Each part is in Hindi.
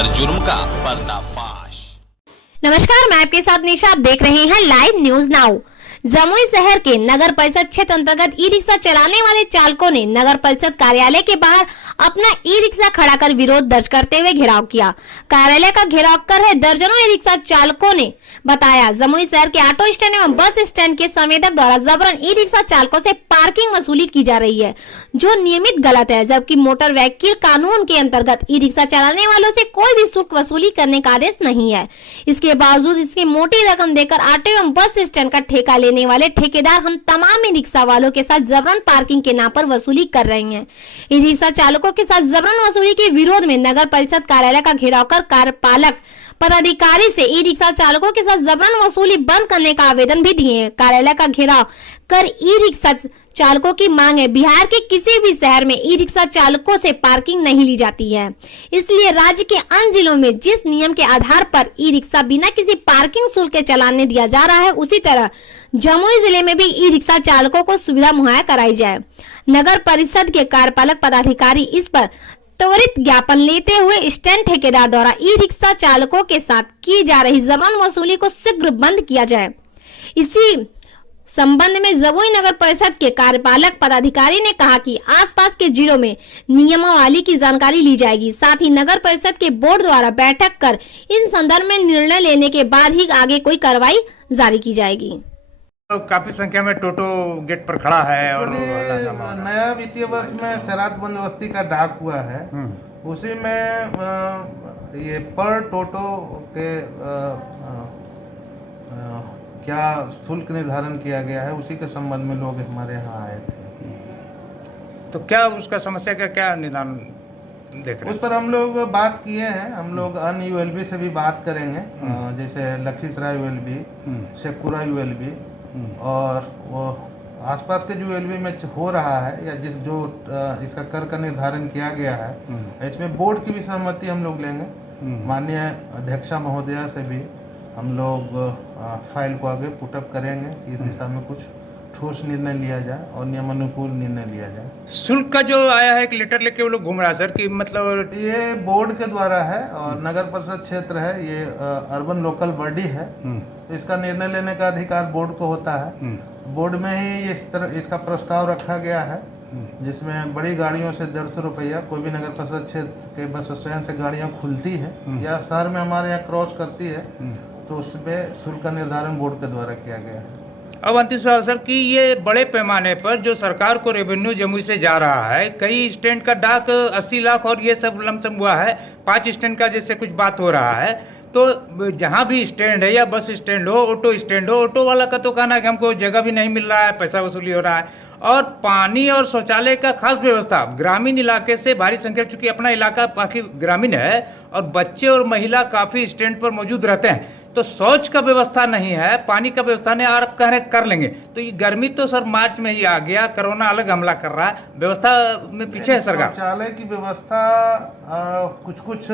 हर जुर्म का पर्दाफाश। नमस्कार, मैं आपके साथ निशा। आप देख रहे हैं लाइव न्यूज नाउ। जमुई शहर के नगर परिषद क्षेत्र अंतर्गत ई रिक्शा चलाने वाले चालकों ने नगर परिषद कार्यालय के बाहर अपना ई रिक्शा खड़ा कर विरोध दर्ज करते हुए घेराव किया। कार्यालय का घेराव कर रहे दर्जनों ई रिक्शा चालकों ने बताया, जमुई शहर के ऑटो स्टैंड एवं बस स्टैंड के संवेदक द्वारा जबरन ई रिक्शा चालकों से पार्किंग वसूली की जा रही है, जो नियमित गलत है। जबकि मोटर व्हीकल कानून के अंतर्गत ई रिक्शा चलाने वालों से कोई भी शुल्क वसूली करने का आदेश नहीं है। इसके बावजूद इसकी मोटी रकम देकर ऑटो एवं बस स्टैंड का ठेका लेने वाले ठेकेदार हम तमाम ई रिक्शा वालों के साथ जबरन पार्किंग के नाम पर वसूली कर रहे हैं। ई रिक्शा चालकों के साथ जबरन वसूली के विरोध में नगर परिषद कार्यालय का घेराव कर कार्यपालक पदाधिकारी से ई रिक्शा चालकों के साथ जबरन वसूली बंद करने का आवेदन भी दिए। कार्यालय का घेराव कर ई रिक्शा चालकों की मांग है, बिहार के किसी भी शहर में ई रिक्शा चालकों से पार्किंग नहीं ली जाती है, इसलिए राज्य के अन्य जिलों में जिस नियम के आधार पर ई रिक्शा बिना किसी पार्किंग शुल्क के चलाने दिया जा रहा है, उसी तरह जमुई जिले में भी ई रिक्शा चालकों को सुविधा मुहैया कराई जाए। नगर परिषद के कार्यपालक पदाधिकारी इस पर त्वरित ज्ञापन लेते हुए स्टैंड ठेकेदार द्वारा ई रिक्शा चालकों के साथ की जा रही जबरन वसूली को शीघ्र बंद किया जाए। इसी संबंध में जमुई नगर परिषद के कार्यपालक पदाधिकारी ने कहा कि आसपास के जिलों में नियमावली की जानकारी ली जाएगी। साथ ही नगर परिषद के बोर्ड द्वारा बैठक कर इन संदर्भ में निर्णय लेने के बाद ही आगे कोई कार्रवाई जारी की जाएगी। तो काफी संख्या में टोटो गेट पर खड़ा है और नया वित्तीय वर्ष में शराब बंदोबस्ती का डाक हुआ है, उसी में ये पर टोटो के क्या शुल्क निर्धारण किया गया है, उसी के संबंध में लोग हमारे यहाँ आए थे। तो क्या उसका समस्या का क्या निदान देख रहे हैं? उस पर हम लोग बात किए हैं। हम लोग अन्य यूएलबी से भी बात करेंगे, जैसे लखीसराय यूएलबी, शेखपुरा यूएलबी और वो आसपास के जो यूएलबी में हो रहा है या जो इसका कर का निर्धारण किया गया है, इसमें बोर्ड की भी सहमति हम लोग लेंगे। माननीय अध्यक्षा महोदया से भी हम लोग फाइल को आगे पुटअप करेंगे कि इस दिशा में कुछ ठोस निर्णय लिया जाए और नियमानुकूल निर्णय लिया जाए। शुल्क का जो आया है एक लेटर लेके वो लोग घूम रहा है सर, कि मतलब ये बोर्ड के द्वारा है और नगर परिषद क्षेत्र है, ये अर्बन लोकल बॉडी है, तो इसका निर्णय लेने का अधिकार बोर्ड को होता है। बोर्ड में ही इस तरह इसका प्रस्ताव रखा गया है, जिसमें बड़ी गाड़ियों से 150 रुपया, कोई भी नगर परिषद क्षेत्र के बस स्टैंड से गाड़ियां खुलती है या शहर में हमारे यहाँ क्रॉस करती है, तो उसमें शुल्क का निर्धारण बोर्ड के द्वारा किया गया है। अब अंतिम सवाल सर, कि ये बड़े पैमाने पर जो सरकार को रेवेन्यू जमुई से जा रहा है, कई स्टैंड का डाक 80 लाख और ये सब लमसम हुआ है, 5 स्टैंड का जैसे कुछ बात हो रहा है, तो जहाँ भी स्टैंड है या बस स्टैंड हो, ऑटो स्टैंड हो, ऑटो वाला का तो कहना है कि हमको जगह भी नहीं मिल रहा है, पैसा वसूली हो रहा है, और पानी और शौचालय का खास व्यवस्था ग्रामीण इलाके से भारी संख्या, चूंकि अपना इलाका काफी ग्रामीण है और बच्चे और महिला काफी स्टैंड पर मौजूद रहते हैं, तो शौच का व्यवस्था नहीं है, पानी का व्यवस्था नहीं, और आप कह रहे कर लेंगे, तो ये गर्मी तो सर मार्च में ही आ गया, कोरोना अलग हमला कर रहा है, व्यवस्था में पीछे है सरकार। शौचालय की व्यवस्था कुछ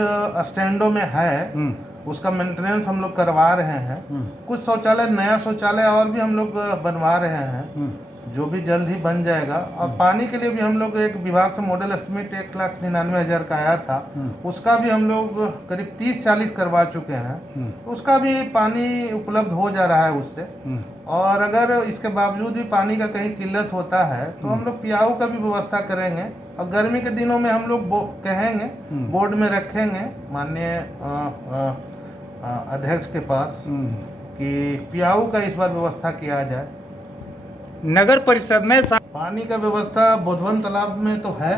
स्टैंडों में है, उसका मेंटेनेंस हम लोग करवा रहे हैं। कुछ शौचालय, नया शौचालय और भी हम लोग बनवा रहे हैं, जो भी जल्द ही बन जाएगा। और पानी के लिए भी हम लोग एक विभाग से मॉडल एस्टिमेट 1,99,000 का आया था, उसका भी हम लोग करीब 30-40 करवा चुके हैं, उसका भी पानी उपलब्ध हो जा रहा है उससे। और अगर इसके बावजूद भी पानी का कहीं किल्लत होता है तो हम लोग पियाऊ का भी व्यवस्था करेंगे, और गर्मी के दिनों में हम लोग कहेंगे, बोर्ड में रखेंगे माननीय अध्यक्ष के पास कि पियाऊ का इस बार व्यवस्था किया जाए। नगर परिषद में पानी का व्यवस्था बोधवन तालाब में तो है,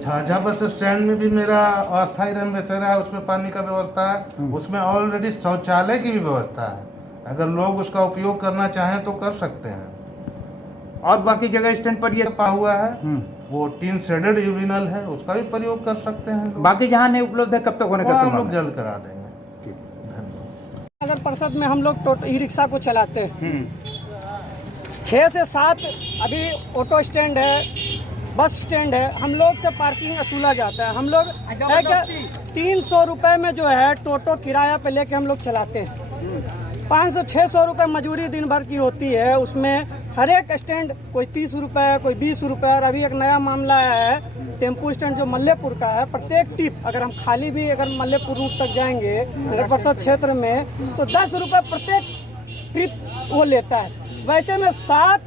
झाझा बस स्टैंड में भी मेरा अस्थायी रन बसेरा है, उसमें पानी का व्यवस्था है, उसमें ऑलरेडी शौचालय की भी व्यवस्था है, अगर लोग उसका उपयोग करना चाहें तो कर सकते हैं। और बाकी जगह स्टैंड पर ये पा हुआ है, वो 3 शेडेड यूरिनल है, उसका भी प्रयोग कर सकते हैं। बाकी जहाँ नहीं उपलब्ध है कब तक होने का हम लोग जल्द करा देंगे। नगर परिषद में हम लोग ई रिक्शा को चलाते हैं, 6 से 7 अभी ऑटो स्टैंड है, बस स्टैंड है, हम लोग से पार्किंग वसूला जाता है। हम लोग 300 रुपये में जो है टोटो किराया पे लेके हम लोग चलाते हैं। 500-600 रुपये मजूरी दिन भर की होती है, उसमें हर एक स्टैंड कोई 30 रुपये, कोई 20 रुपये। और अभी एक नया मामला आया है टेम्पो स्टैंड जो मल्लेपुर का है, प्रत्येक टिप अगर हम खाली भी अगर मल्लेपुर रूट तक जाएंगे नगर परिषद क्षेत्र में तो 10 रुपये प्रत्येक ट्रिप वो लेता है। वैसे में 7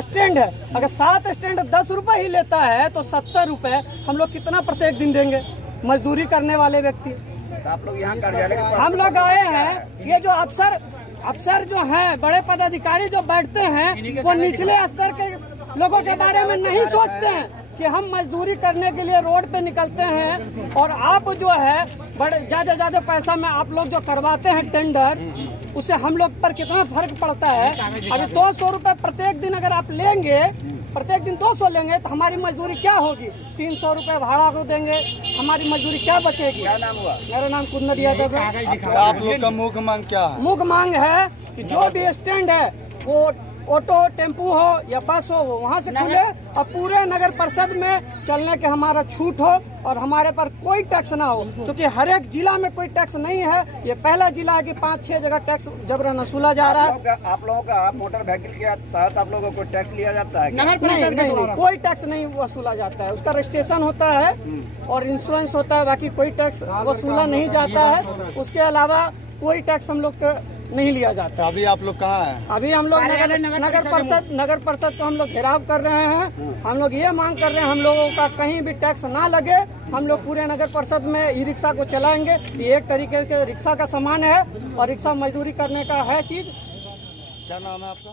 स्टैंड है, अगर 7 स्टैंड 10 रुपये ही लेता है तो 70 रुपये हम लोग कितना प्रत्येक दिन देंगे मजदूरी करने वाले व्यक्ति। तो आप लोग यहाँ कार्यालय हम लोग आए हैं, ये जो अफसर जो हैं, बड़े पदाधिकारी जो बैठते हैं वो निचले स्तर के लोगों के बारे में नहीं सोचते हैं कि हम मजदूरी करने के लिए रोड पे निकलते हैं और आप जो है बड़े ज्यादा पैसा में आप लोग जो करवाते हैं टेंडर, उससे हम लोग पर कितना फर्क पड़ता है। अभी 200 रुपये प्रत्येक दिन अगर आप लेंगे, प्रत्येक दिन 200 लेंगे तो हमारी मजदूरी क्या होगी? 300 रुपये भाड़ा को देंगे, हमारी मजदूरी क्या बचेगी? क्या नाम हुआ? मेरा नाम कुंदन यादव है। आप लोग का मुख्य मांग क्या है? मुख्य मांग है कि जो भी स्टैंड है वो ऑटो टेम्पू हो या बस हो वो वहाँ से खुले और पूरे नगर परिषद में चलने के हमारा छूट हो और हमारे पर कोई टैक्स ना हो, क्योंकि हर एक जिला में कोई टैक्स नहीं है। ये पहला जिला है कि 5-6 जगह टैक्स जबरन वसूला जा रहा है। आप लोगों का मोटर व्हीकल के तहत आप लोगों को टैक्स लिया जाता है? नहीं, कोई टैक्स नहीं वसूला जाता है। उसका रजिस्ट्रेशन होता है और इंश्योरेंस होता है, बाकी कोई टैक्स वसूला नहीं जाता है। उसके अलावा कोई टैक्स हम लोग नहीं लिया जाता। अभी आप लोग कहाँ हैं? अभी हम लोग नगर परिषद को हम लोग घेराव कर रहे हैं। हम लोग ये मांग कर रहे हैं हम लोगों का कहीं भी टैक्स ना लगे। हम लोग पूरे नगर परिषद में ई रिक्शा को चलाएंगे। ये एक तरीके के रिक्शा का सामान है और रिक्शा मजदूरी करने का है चीज। क्या नाम है आपका?